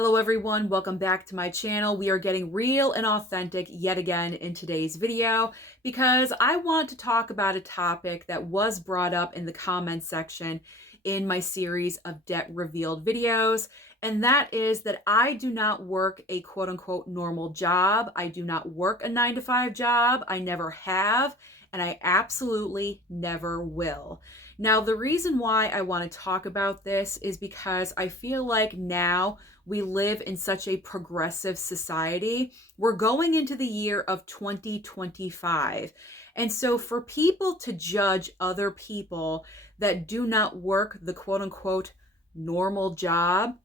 Hello everyone, welcome back to my channel. We are getting real and authentic yet again in today's video because I want to talk about a topic that was brought up in the comments section in my series of debt revealed videos, and that is that I do not work a quote-unquote normal job. I do not work a 9-to-5 job. I never have, and I absolutely never will. Now, the reason why I want to talk about this is because I feel like now we live in such a progressive society. We're going into the year of 2025. And so for people to judge other people that do not work the quote unquote normal job,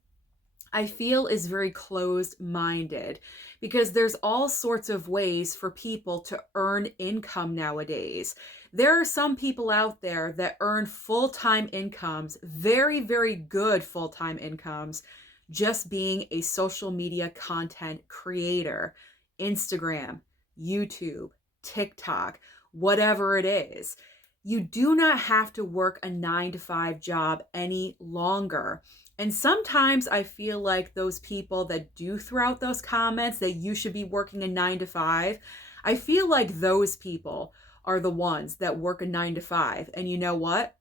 I feel is very closed-minded because there's all sorts of ways for people to earn income nowadays. There are some people out there that earn full-time incomes, very, very good full-time incomes, just being a social media content creator. Instagram, YouTube, TikTok, whatever it is. You do not have to work a 9-to-5 job any longer. And sometimes I feel like those people that do throw out those comments that you should be working a 9-to-5, I feel like those people are the ones that work a 9-to-5. And you know what?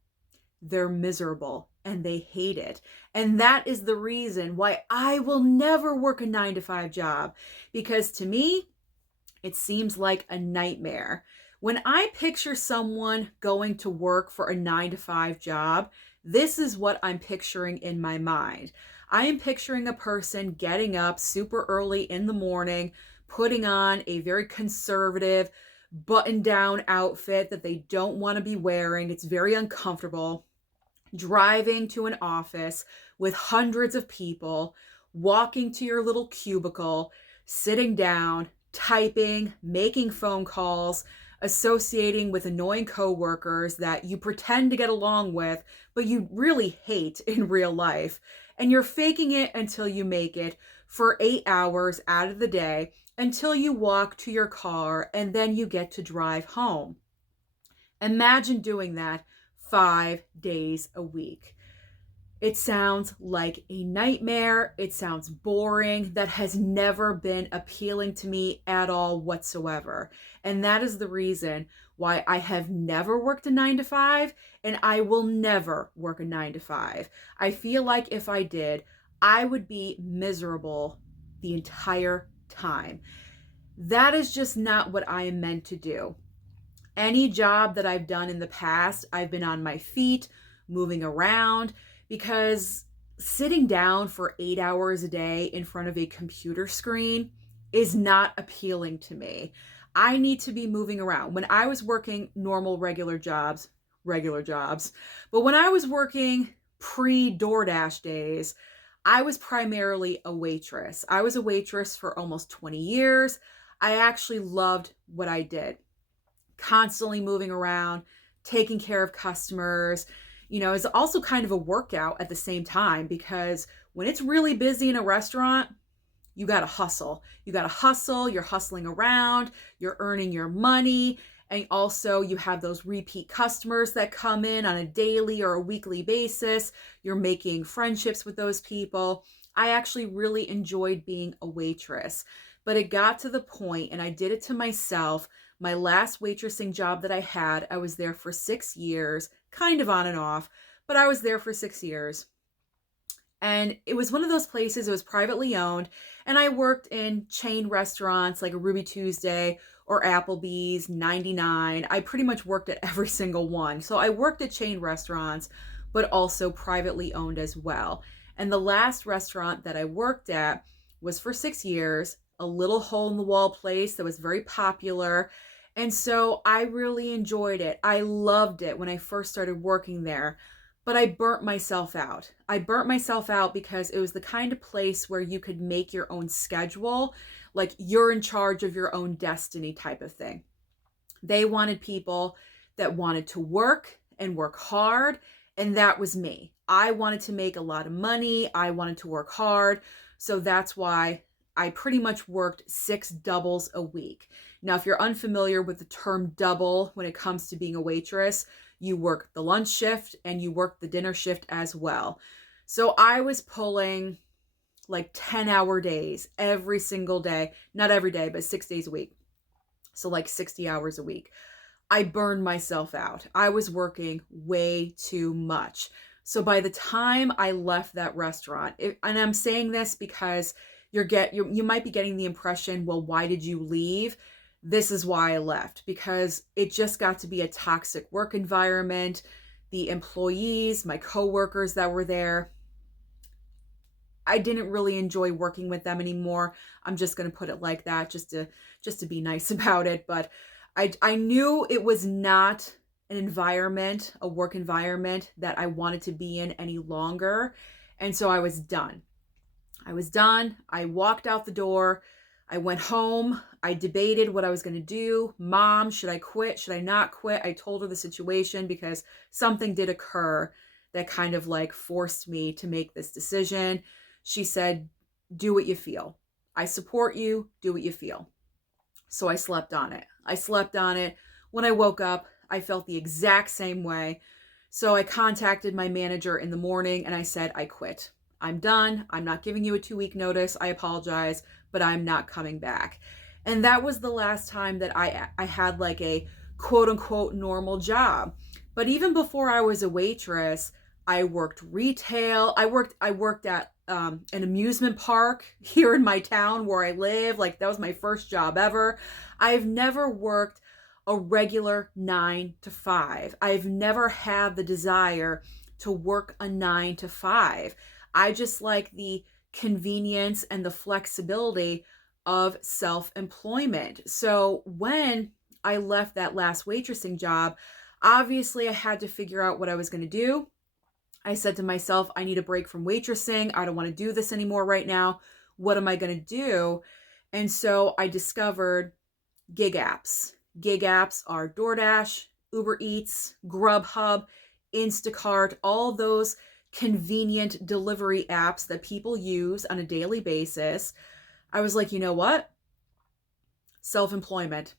They're miserable and they hate it. And that is the reason why I will never work a 9-to-5 job, because to me, it seems like a nightmare. When I picture someone going to work for a 9-to-5 job, this is what I'm picturing in my mind. I am picturing a person getting up super early in the morning, putting on a very conservative button-down outfit that they don't want to be wearing. It's very uncomfortable. Driving to an office with hundreds of people, walking to your little cubicle, sitting down, typing, making phone calls, associating with annoying coworkers that you pretend to get along with, but you really hate in real life. And you're faking it until you make it for 8 hours out of the day until you walk to your car and then you get to drive home. Imagine doing that 5 days a week. It sounds like a nightmare. It sounds boring. That has never been appealing to me at all whatsoever. And that is the reason why I have never worked a 9-to-5 and I will never work a 9-to-5. I feel like if I did, I would be miserable the entire time. That is just not what I am meant to do. Any job that I've done in the past, I've been on my feet, moving around, because sitting down for 8 hours a day in front of a computer screen is not appealing to me. I need to be moving around. When I was working normal, regular jobs, but when I was working pre-DoorDash days, I was primarily a waitress. I was a waitress for almost 20 years. I actually loved what I did. Constantly moving around, taking care of customers. You know, it's also kind of a workout at the same time, because when it's really busy in a restaurant, you got to hustle. You got to hustle. You're hustling around. You're earning your money. And also you have those repeat customers that come in on a daily or a weekly basis. You're making friendships with those people. I actually really enjoyed being a waitress, but it got to the point, and I did it to myself. My last waitressing job that I had, I was there for 6 years, kind of on and off, but I was there for 6 years. And it was one of those places, it was privately owned, and I worked in chain restaurants like Ruby Tuesday or Applebee's, 99. I pretty much worked at every single one. So I worked at chain restaurants, but also privately owned as well. And the last restaurant that I worked at was for 6 years, a little hole-in-the-wall place that was very popular. And so I really enjoyed it. I loved it when I first started working there, but I burnt myself out. I burnt myself out because it was the kind of place where you could make your own schedule, like you're in charge of your own destiny type of thing. They wanted people that wanted to work and work hard, and that was me. I wanted to make a lot of money. I wanted to work hard. So that's why I pretty much worked 6 doubles a week. Now, if you're unfamiliar with the term double when it comes to being a waitress, you work the lunch shift and you work the dinner shift as well. So I was pulling like 10-hour days every single day. Not every day, but 6 days a week. So like 60 hours a week. I burned myself out. I was working way too much. So by the time I left that restaurant, and I'm saying this because you might be getting the impression, well, why did you leave? This is why I left, because it just got to be a toxic work environment. The employees, my coworkers that were there, I didn't really enjoy working with them anymore. I'm just going to put it like that, just to be nice about it. But I knew it was not an environment, a work environment that I wanted to be in any longer. And so I was done. I walked out the door. I went home. I debated what I was going to do. Mom, should I quit? Should I not quit? I told her the situation because something did occur that kind of like forced me to make this decision. She said, do what you feel. I support you. Do what you feel. So I slept on it. When I woke up, I felt the exact same way. So I contacted my manager in the morning and I said, I quit. I'm done. I'm not giving you a 2-week notice. I apologize, but I'm not coming back. And that was the last time that I had like a quote unquote normal job. But even before I was a waitress, I worked retail. I worked at an amusement park here in my town where I live. Like that was my first job ever. I've never worked a regular 9 to 5. I've never had the desire to work a 9 to 5. I just like the convenience and the flexibility of self-employment. So when I left that last waitressing job, obviously I had to figure out what I was going to do. I said to myself, I need a break from waitressing. I don't want to do this anymore right now. What am I going to do? And so I discovered gig apps. Gig apps are DoorDash, Uber Eats, Grubhub, Instacart, all those convenient delivery apps that people use on a daily basis. I was like, you know what? Self-employment.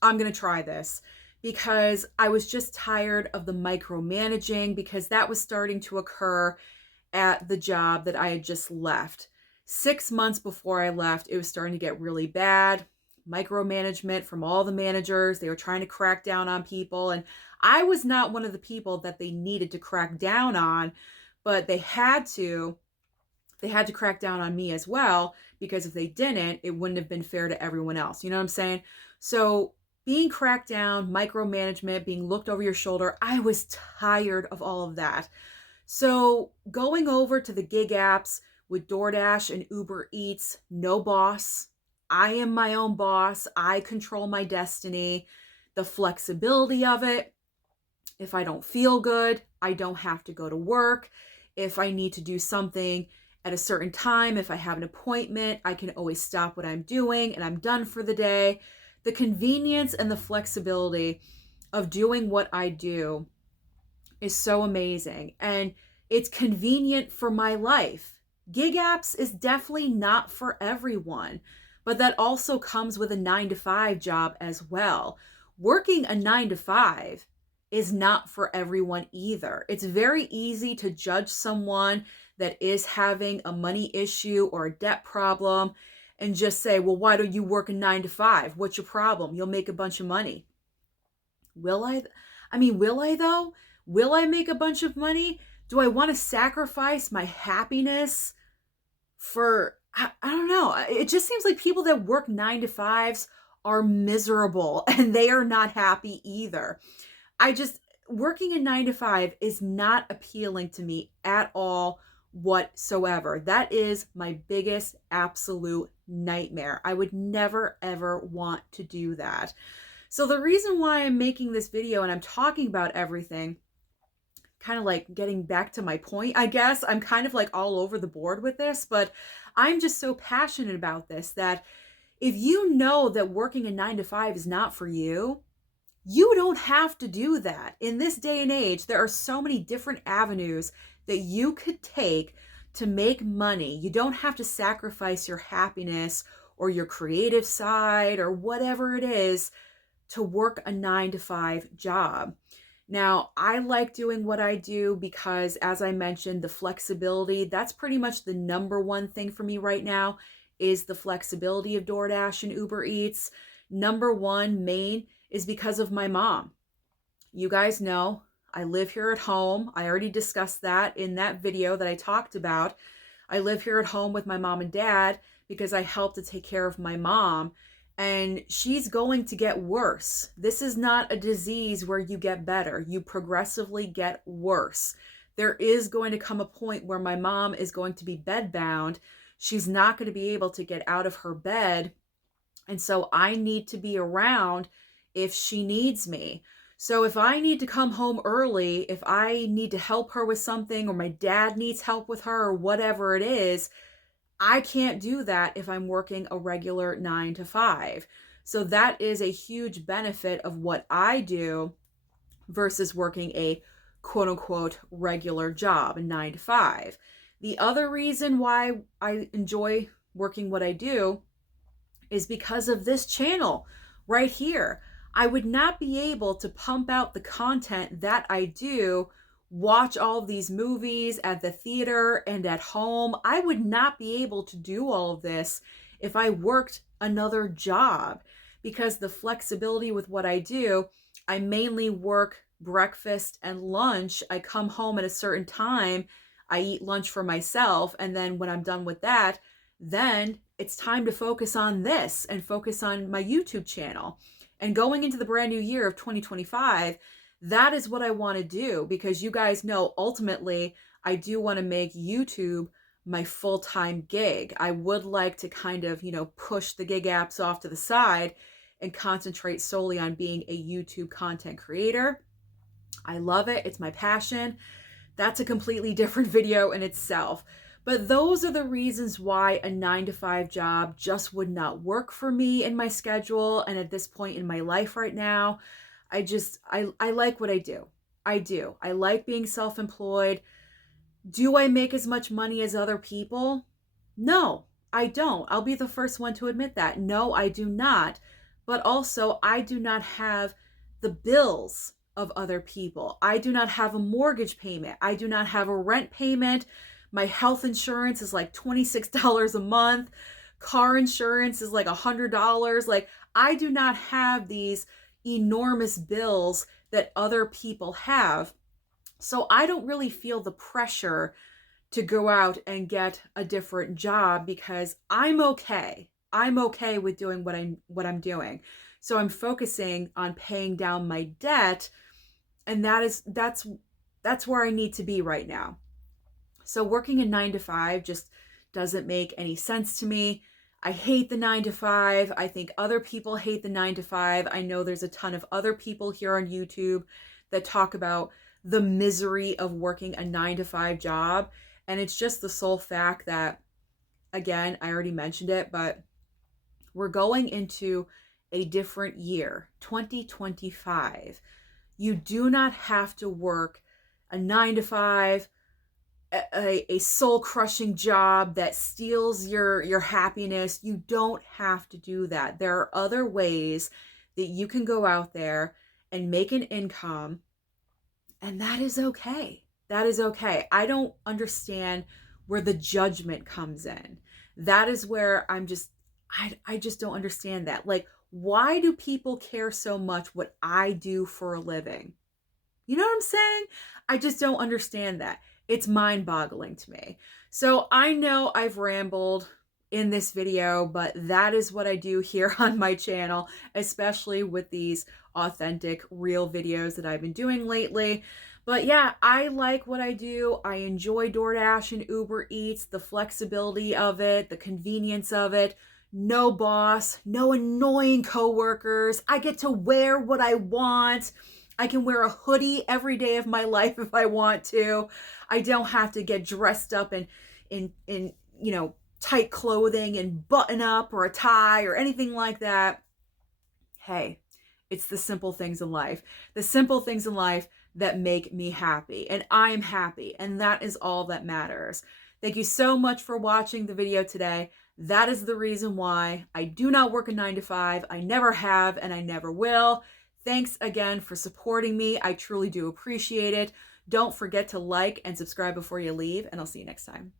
I'm going to try this because I was just tired of the micromanaging, because that was starting to occur at the job that I had just left. 6 months before I left, it was starting to get really bad. Micromanagement from all the managers. They were trying to crack down on people. And I was not one of the people that they needed to crack down on, but they had to crack down on me as well, because if they didn't, it wouldn't have been fair to everyone else. You know what I'm saying? So being cracked down, micromanagement, being looked over your shoulder, I was tired of all of that. So going over to the gig apps with DoorDash and Uber Eats, no boss. I am my own boss. I control my destiny. The flexibility of it. If I don't feel good, I don't have to go to work. If I need to do something at a certain time, if I have an appointment, I can always stop what I'm doing and I'm done for the day. The convenience and the flexibility of doing what I do is so amazing. And it's convenient for my life. Gig apps is definitely not for everyone, but that also comes with a 9 to 5 job as well. Working a 9 to 5 is not for everyone either. It's very easy to judge someone that is having a money issue or a debt problem and just say, well, why don't you work a 9 to 5? What's your problem? You'll make a bunch of money. Will I? Will I though? Will I make a bunch of money? Do I want to sacrifice my happiness for, I don't know. It just seems like people that work 9 to 5s are miserable and they are not happy either. Working a 9 to 5 is not appealing to me at all whatsoever. That is my biggest absolute nightmare. I would never, ever want to do that. So the reason why I'm making this video and I'm talking about everything, kind of like getting back to my point, I guess, I'm kind of like all over the board with this, but I'm just so passionate about this that if you know that working a 9 to 5 is not for you, you don't have to do that. In this day and age, there are so many different avenues that you could take to make money. You don't have to sacrifice your happiness or your creative side or whatever it is to work a 9 to 5 job. Now, I like doing what I do because, as I mentioned, the flexibility, that's pretty much the number one thing for me right now is the flexibility of DoorDash and Uber Eats. Number one main is because of my mom. You guys know I live here at home. I already discussed that in that video that I talked about. I live here at home with my mom and dad because I help to take care of my mom, and she's going to get worse. This is not a disease where you get better. You progressively get worse. There is going to come a point where my mom is going to be bedbound. She's not going to be able to get out of her bed. And so I need to be around if she needs me. So if I need to come home early, if I need to help her with something, or my dad needs help with her, or whatever it is, I can't do that if I'm working a regular 9 to 5. So that is a huge benefit of what I do versus working a quote unquote regular job, a 9 to 5. The other reason why I enjoy working what I do is because of this channel right here. I would not be able to pump out the content that I do, watch all of these movies at the theater and at home. I would not be able to do all of this if I worked another job, because the flexibility with what I do, I mainly work breakfast and lunch. I come home at a certain time, I eat lunch for myself, and then when I'm done with that, then it's time to focus on this and focus on my YouTube channel. And going into the brand new year of 2025, that is what I want to do, because you guys know ultimately I do want to make YouTube my full-time gig. I would like to kind of, push the gig apps off to the side and concentrate solely on being a YouTube content creator. I love it. It's my passion. That's a completely different video in itself. But those are the reasons why a 9 to 5 job just would not work for me in my schedule. And at this point in my life right now, I like what I do. I do. I like being self-employed. Do I make as much money as other people? No, I don't. I'll be the first one to admit that. No, I do not. But also, I do not have the bills of other people. I do not have a mortgage payment. I do not have a rent payment. My health insurance is like $26 a month. Car insurance is like $100. Like, I do not have these enormous bills that other people have. So I don't really feel the pressure to go out and get a different job, because I'm okay. I'm okay with doing what I'm doing. So I'm focusing on paying down my debt, and that's where I need to be right now. So working a 9 to 5 just doesn't make any sense to me. I hate the 9 to 5. I think other people hate the 9 to 5. I know there's a ton of other people here on YouTube that talk about the misery of working a 9 to 5 job. And it's just the sole fact that, again, I already mentioned it, but we're going into a different year, 2025. You do not have to work a 9 to 5, a soul-crushing job that steals your happiness. You don't have to do that. There are other ways that you can go out there and make an income, and that is okay. That is okay. I don't understand where the judgment comes in. That is where I just don't understand that. Like, why do people care so much what I do for a living? You know what I'm saying? I just don't understand that. It's mind-boggling to me. So I know I've rambled in this video, but that is what I do here on my channel, especially with these authentic, real videos that I've been doing lately. But yeah, I like what I do. I enjoy DoorDash and Uber Eats, the flexibility of it, the convenience of it. No boss, no annoying coworkers. I get to wear what I want. I can wear a hoodie every day of my life if I want to. I don't have to get dressed up in tight clothing and button up or a tie or anything like that. Hey, it's the simple things in life. The simple things in life that make me happy, and I'm happy, and that is all that matters. Thank you so much for watching the video today. That is the reason why I do not work a 9 to 5. I never have, and I never will. Thanks again for supporting me. I truly do appreciate it. Don't forget to like and subscribe before you leave, and I'll see you next time.